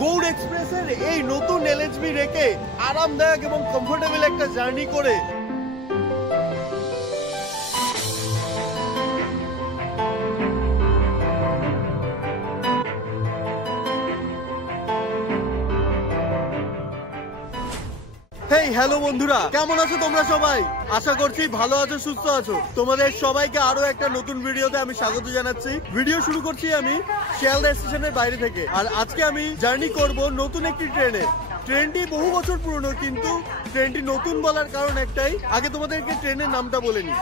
গৌড় এক্সপ্রেসের এই নতুন এলএচবি রেকে আরামদায়ক এবং কমফোর্টেবল একটা জার্নি করে হ্যালো বন্ধুরা, কেমন আছো তোমরা সবাই? আশা করছি ভালো আছো, সুস্থ আছো। তোমাদের সবাইকে আরো একটা নতুন ভিডিওতে আমি স্বাগত জানাচ্ছি। ভিডিও শুরু করছি আমি শিয়ালদা স্টেশনের বাইরে থেকে। আর আজকে আমি জার্নি করব নতুন একটি ট্রেনে। ট্রেনটি বহু বছর পুরনো, কিন্তু ট্রেনটি নতুন বলার কারণ একটাই, আগে তোমাদেরকে ট্রেনের নামটা বলে নি।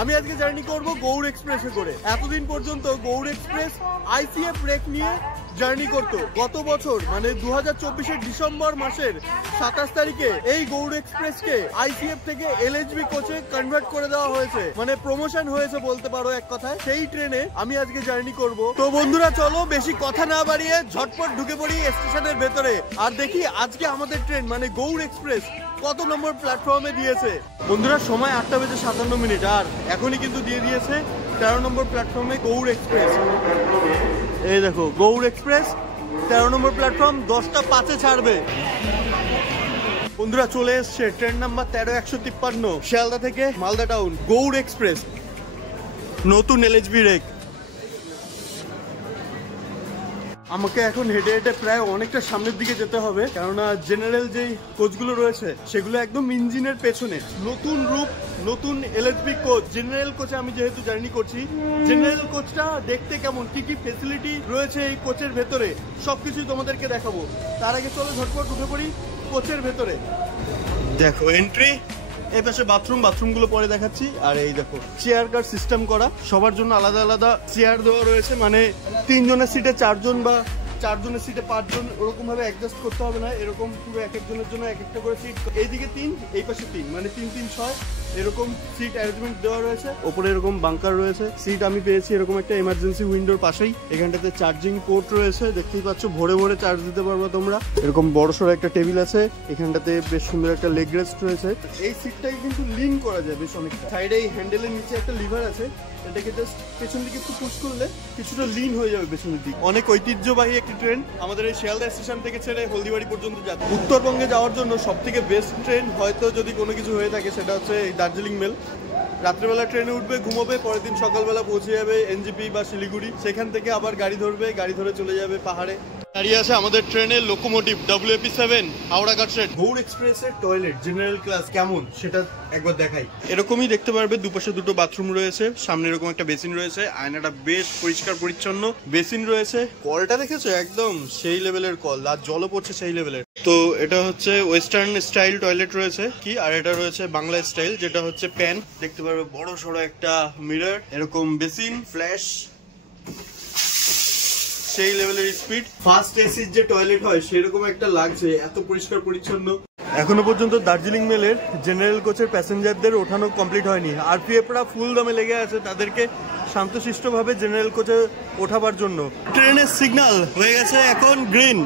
আমি আজকে জার্নি করব গৌড় এক্সপ্রেসে করে। এতদিন পর্যন্ত গৌড় এক্সপ্রেস আইসিএফ রেক নিয়ে জার্নি করতো। গত বছর মানে 2024-এর ডিসেম্বর মাসের 27 তারিখে এই গৌড় এক্সপ্রেসকে আইসিএফ থেকে এলএচবি কোচে কনভার্ট করে দেওয়া হয়েছে, মানে প্রমোশন হয়েছে বলতে পারো এক কথায়। সেই ট্রেনে আমি আজকে জার্নি করব। তো বন্ধুরা চলো বেশি কথা না বাড়িয়ে ঝটপট ঢুকে পড়ি স্টেশনের ভেতরে, আর দেখি আজকে আমাদের ট্রেন মানে গৌড় এক্সপ্রেস কত নম্বর প্ল্যাটফর্মে দিয়েছে। বন্ধুরা সময় 8:57 আর এখনই কিন্তু দিয়ে দিয়েছে 13 নম্বর প্ল্যাটফর্মে গৌড় এক্সপ্রেস। এই দেখো গৌড় এক্সপ্রেস 13 নম্বর প্ল্যাটফর্ম, 10:05 ছাড়বে। বন্ধুরা চলে এসছে ট্রেন নাম্বার 13-153 শিয়ালদা থেকে মালদা টাউন, গৌড় এক্সপ্রেস, নতুন এলএচবি রেক। আমাকে এখন হেঁটে হেঁটে প্রায় অনেকটা সামনের দিকে যেতে হবে, কেননা জেনারেল যেই কোচগুলো রয়েছে সেগুলো একদম ইঞ্জিনের পেছনে। নতুন রূপ, নতুন এলএচবি কোচ। জেনারেল কোচে আমি যেহেতু জার্নি করছি, জেনারেল কোচটা দেখতে কেমন, কি কি ফেসিলিটি রয়েছে এই কোচের ভেতরে সবকিছুই তোমাদেরকে দেখাবো। তার আগে চলো ঝটপট উঠে পড়ি কোচের ভেতরে। দেখো এন্ট্রি, এই পাশে বাথরুমগুলো পরে দেখাচ্ছি। আর এই দেখো চেয়ার কার সিস্টেম করা, সবার জন্য আলাদা আলাদা চেয়ার দেওয়া রয়েছে, মানে 3 জনের সিটে 4 জন বা 4 জনের সিটে 5 জন, ওরকম ভাবে অ্যাডজাস্ট করতে হবে না। এরকম পুরো এক একজনের জন্য এক একটা করে সিট, এইদিকে 3 এই পাশে 3, মানে 3-3-6 এরকম সিট অ্যারেঞ্জমেন্ট দেওয়া রয়েছে। ওপরে এরকম বাংকার রয়েছে। সিট আমি পেয়েছি এরকম একটা এমার্জেন্সি উইন্ডোর পাশেই। এখানটাতে চার্জিং পোর্ট রয়েছে, দেখতেই পাচ্ছ, ভরে ভরে চার্জ দিতে পারবে তোমরা। এরকম বড়সড় একটা টেবিল আছে, এখানটাতে বেশ সুন্দর একটা লেগ রেস্ট রয়েছে। এই সিটটাকে কিন্তু লিন করা যায় বেশ অনেকটা। সাইডে এই হ্যান্ডেলের নিচে একটা লিভার আছে, এটাকে জাস্ট পেছন দিকে একটু পুশ করলে কিছুটা লিন হয়ে যাবে পেছনের দিক। অনেক ঐতিহ্যবাহী একটি ট্রেন, আমাদের এই শিয়ালদা স্টেশন থেকে ছেড়ে হলদিবাড়ি পর্যন্ত যাচ্ছে। উত্তরবঙ্গে যাওয়ার জন্য সব থেকে বেস্ট ট্রেন হয়তো যদি কোনো কিছু হয়ে থাকে সেটা হচ্ছে এই দার্জিলিং মেল। রাত্রেবেলা ট্রেনে উঠবে, ঘুমোবে, পরের দিন সকালবেলা পৌঁছে যাবে এনজিপি বা শিলিগুড়ি। সেখান থেকে আবার গাড়ি ধরবে, গাড়ি ধরে চলে যাবে পাহাড়ে। দাঁড়িয়ে আছে আমাদের ট্রেনের লোকোমোটিভ WAP7 হাওড়া কাটসেট। গৌড় এক্সপ্রেসের টয়লেট জেনারেল ক্লাস কেমন সেটা একবার দেখাই। এরকমই দেখতে পারবে, দুপাশে দুটো বাথরুম রয়েছে, সামনে এরকম একটা বেসিন রয়েছে, আয়নাটা বেশ পরিষ্কার পরিচ্ছন্ন, বেসিন রয়েছে। কলটা দেখেছো, একদম সেই লেভেলের কল, আর জলও পড়ছে সেই লেভেলের। তো এটা হচ্ছে ওয়েস্টার্ন স্টাইল টয়লেট রয়েছে কি, আর এটা রয়েছে বাংলা স্টাইল, যেটা হচ্ছে প্যান। দেখতে পারবে বড় সড়ো একটা মিরর, এরকম বেসিন, ফ্ল্যাশ, সেই লেভেলের স্পিড। ফার্স্ট এসির যে টয়লেট হয় সেরকম একটা লাগছে, এত পরিষ্কার পরিচ্ছন্ন। এখনো পর্যন্ত দার্জিলিং মেলের জেনারেল কোচের প্যাসেঞ্জারদের ওঠানো কমপ্লিট হয়নি। আরপিএফরা ফুল দমে লেগে আছে তাদেরকে শান্তশিষ্টভাবে জেনারেল কোচে ওঠাবার জন্য। ট্রেনের সিগন্যাল হয়ে গেছে এখন গ্রিন,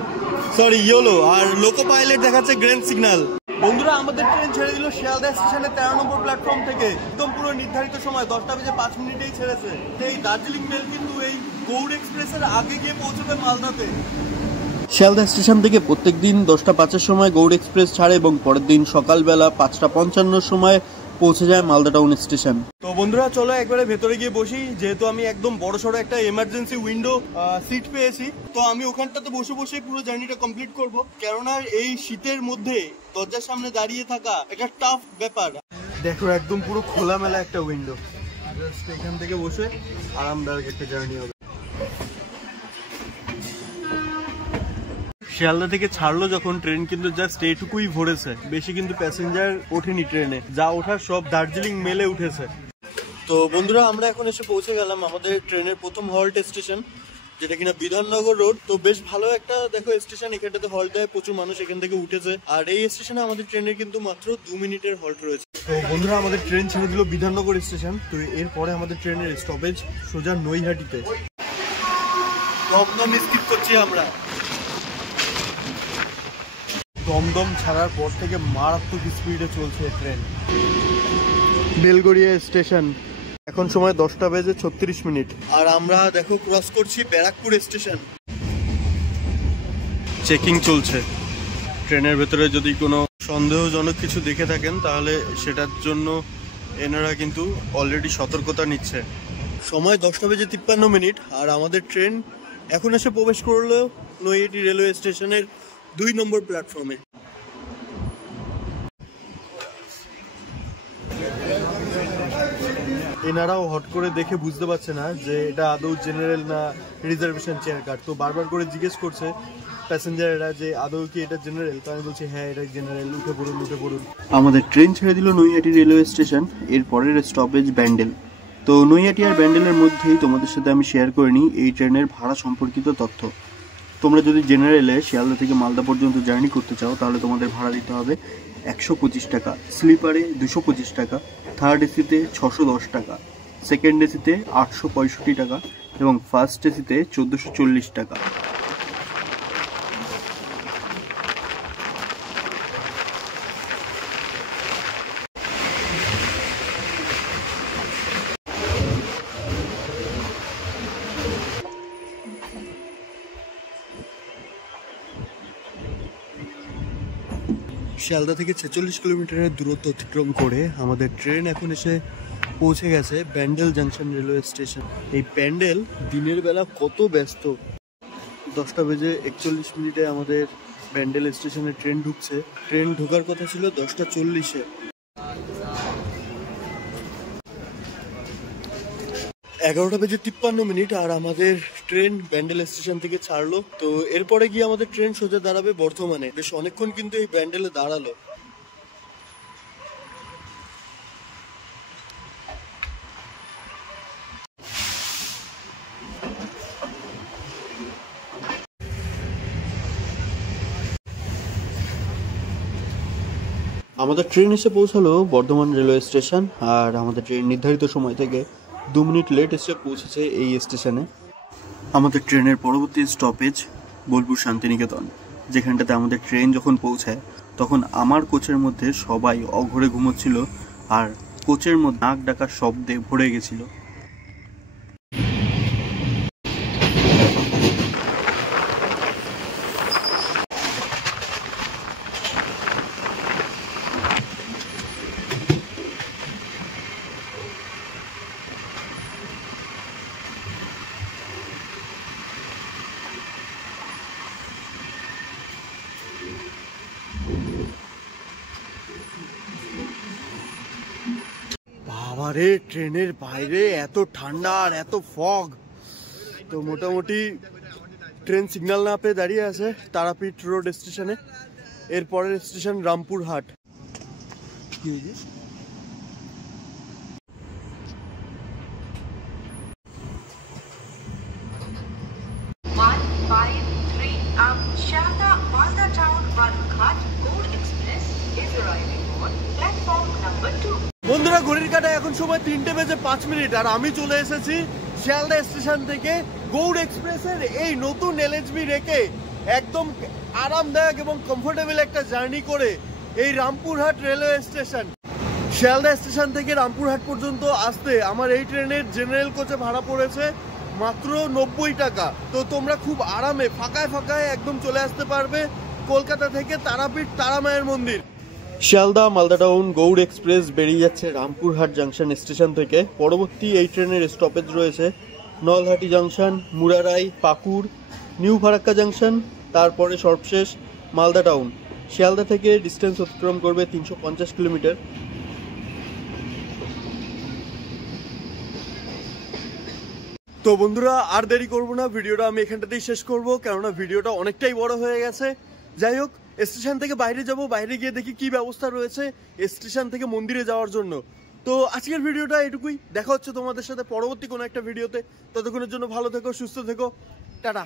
সরি ইয়েলো, আর লোকো পাইলট দেখাচ্ছে গ্রিন সিগন্যাল। বন্ধুরা আমাদের ট্রেন ছেড়ে দিল শিয়ালদা স্টেশনে 13 নম্বর প্ল্যাটফর্ম থেকে। একদম পুরো নির্ধারিত সময় 10:05 ছেড়েছে। এই দার্জিলিং মেল কিন্তু এই গৌড় এক্সপ্রেসের আগে গিয়ে পৌঁছবে মালদাতে। শিয়ালদা স্টেশন থেকে প্রত্যেকদিন 10:05 সময় গৌড় এক্সপ্রেস ছাড়ে এবং পরের দিন সকালবেলা 5:55 সময় পৌঁছে যায় মালদা টাউন স্টেশন। তো বন্ধুরা চলো একবারে ভেতরে গিয়ে বসি, যেহেতু আমি একদম বড়সড় একটা এমার্জেন্সি উইন্ডো সিট পেয়েছি। তো আমি ওখানটাতে বসে বসে পুরো জার্নিটা কমপ্লিট করব, কেননা এই শীতের মধ্যে দরজার সামনে দাঁড়িয়ে থাকা একটা টাফ ব্যাপার। দেখো একদম পুরো খোলামেলা একটা উইন্ডো, জাস্ট এখান থেকে বসে আরামদায়ক একটা জার্নি হবে। শিয়ালদা থেকে ছাড়লো যখন ট্রেন কিন্তু জাস্ট এইটুকুই ভরেছে, বেশি কিন্তু প্যাসেঞ্জার ওঠেনি ট্রেনে, যা ওঠার সব দার্জিলিং মেলে উঠেছে। তো বন্ধুরা আমরা এখন এসে পৌঁছে গেলাম আমাদের ট্রেনের প্রথম হল্ট স্টেশন, যেটা কিনা বিধাননগর রোড। তো বেশ ভালো একটা দেখো স্টেশন, এখানটাতে হল্ট দেয়, প্রচুর মানুষ এখান থেকে উঠেছে। আর এই স্টেশনে আমাদের ট্রেনের কিন্তু মাত্র 2 মিনিটের হল্ট রয়েছে। তো বন্ধুরা আমাদের ট্রেন ছেড়ে দিল বিধাননগর স্টেশন। তো এরপরে আমাদের ট্রেনের স্টপেজ সোজা নৈহাটিতে। দমদম স্কিপ করছি আমরা। দমদম ছাড়ার পর থেকে মারাত্মক স্পিডে চলছে ট্রেন। বেলগড়িয়া স্টেশন, এখন সময় 10:36। আর আমরা দেখো ক্রস করছি ব্যারাকপুর স্টেশন। চেকিং চলছে। ট্রেনের ভেতরে যদি কোনো সন্দেহজনক কিছু দেখে থাকেন তাহলে সেটার জন্য এনারা কিন্তু অলরেডি সতর্কতা নিচ্ছে। সময় 10:53 আর আমাদের ট্রেন এখন এসে প্রবেশ করলো নৈহাটি রেলওয়ে স্টেশনের 2 নম্বর প্ল্যাটফর্মে। এনারাও হট করে দেখে বুঝতে পারছে না যে এটা আদৌ জেনারেল না রিজার্ভেশন চেয়ার কার, তো বারবার করে জিজ্ঞেস করছে প্যাসেঞ্জাররা যে আদৌ কি এটা জেনারেল, তো আমি বলছি হ্যাঁ এটা জেনারেল, উঠে পড়ুন উঠে পড়ুন। আমাদের ট্রেন ছেড়ে দিল নৈহাটি রেলওয়ে স্টেশন। এর পরের স্টপেজ ব্যান্ডেল। তো নৈহাটি আর ব্যান্ডেলের মধ্যেই তোমাদের সাথে আমি শেয়ার করে নিই এই ট্রেনের ভাড়া সম্পর্কিত তথ্য। তোমরা যদি জেনারেলে শিয়ালদা থেকে মালদা পর্যন্ত জার্নি করতে চাও তাহলে তোমাদের ভাড়া দিতে হবে 125 টাকা, স্লিপারে 225 টাকা, থার্ড এসিতে 610 টাকা, সেকেন্ড এসিতে 865 টাকা এবং ফার্স্ট এসিতে 1440 টাকা। শিয়ালদা থেকে 46 কিলোমিটারের দূরত্ব অতিক্রম করে আমাদের ট্রেন এখন এসে পৌঁছে গেছে ব্যান্ডেল জাংশন রেলওয়ে স্টেশন। এই ব্যান্ডেল দিনের বেলা কত ব্যস্ত। 10:41 আমাদের ব্যান্ডেল স্টেশনে ট্রেন ঢুকছে। ট্রেন ঢোকার কথা ছিল 10:40-এ। 11:53 আর আমাদের ট্রেন ব্যান্ডেল স্টেশন থেকে ছাড়লো। তো এরপরে গিয়ে আমাদের ট্রেন সোজা দাঁড়াবে বর্ধমানে। বেশ অনেকক্ষণ কিন্তু এই ব্যান্ডেলে দাঁড়ালো। আমাদের ট্রেন এসে পৌঁছালো বর্ধমান রেলওয়ে স্টেশন আর আমাদের ট্রেন নির্ধারিত সময় থেকে 2 মিনিট লেট এসে পৌঁছেছে এই স্টেশনে। আমাদের ট্রেনের পরবর্তী স্টপেজ বোলপুর শান্তিনিকেতন, যেখানটাতে আমাদের ট্রেন যখন পৌঁছায় তখন আমার কোচের মধ্যে সবাই অঘরে ঘুমোচ্ছিল আর কোচের মধ্যে নাক ডাকার শব্দে ভরে গেছিল। বাবারে, ট্রেনের বাইরে এত ঠান্ডা আর এত ফগ। তো মোটামুটি ট্রেন সিগন্যাল না পেয়ে দাঁড়িয়ে আছে তারাপীঠ রোড স্টেশনে। এর পরের স্টেশন রামপুরহাট। বন্ধুরা, ঘড়ির কাঁটায় এখন সময় 3:05 আর আমি চলে এসেছি শিয়ালদা স্টেশন থেকে গৌড় এক্সপ্রেসের এই নতুন এলএচবি রেখে একদম আরামদায়ক এবং কমফোর্টেবল একটা জার্নি করে এই Rampurhat railway station. Sealdah station থেকে রামপুরহাট পর্যন্ত আসতে আমার এই ট্রেনের জেনারেল কোচে ভাড়া পড়েছে মাত্র 90 টাকা। তো তোমরা খুব আরামে ফাঁকায় ফাঁকায় একদম চলে আসতে পারবে কলকাতা থেকে তারাপীঠ তারামায়ের মন্দির। শিয়ালদা মালদা টাউন গৌড় এক্সপ্রেস বেরিয়ে যাচ্ছে রামপুরহাট জাংশন স্টেশন থেকে। পরবর্তী এই ট্রেনের স্টপেজ রয়েছে নলহাটি জাংশন, মুরারাই, পাকুড়, নিউ ফারাক্কা জাংশন, তারপরে সর্বশেষ মালদা টাউন। শিয়ালদা থেকে ডিস্টেন্স অতিক্রম করবে 350 কিলোমিটার। তো বন্ধুরা, আর দেরি করবো না, ভিডিওটা আমি এখানটাতেই শেষ করবো, কেননা ভিডিওটা অনেকটাই বড় হয়ে গেছে। যাই হোক, স্টেশন থেকে বাইরে যাব, বাইরে গিয়ে দেখি কি ব্যবস্থা রয়েছে স্টেশন থেকে মন্দিরে যাওয়ার জন্য। তো আজকের ভিডিওটা এটুকুই। দেখা হচ্ছে তোমাদের সাথে পরবর্তী কোনো একটা ভিডিওতে। ততক্ষণের জন্য ভালো থেকো, সুস্থ থেকো, টাটা।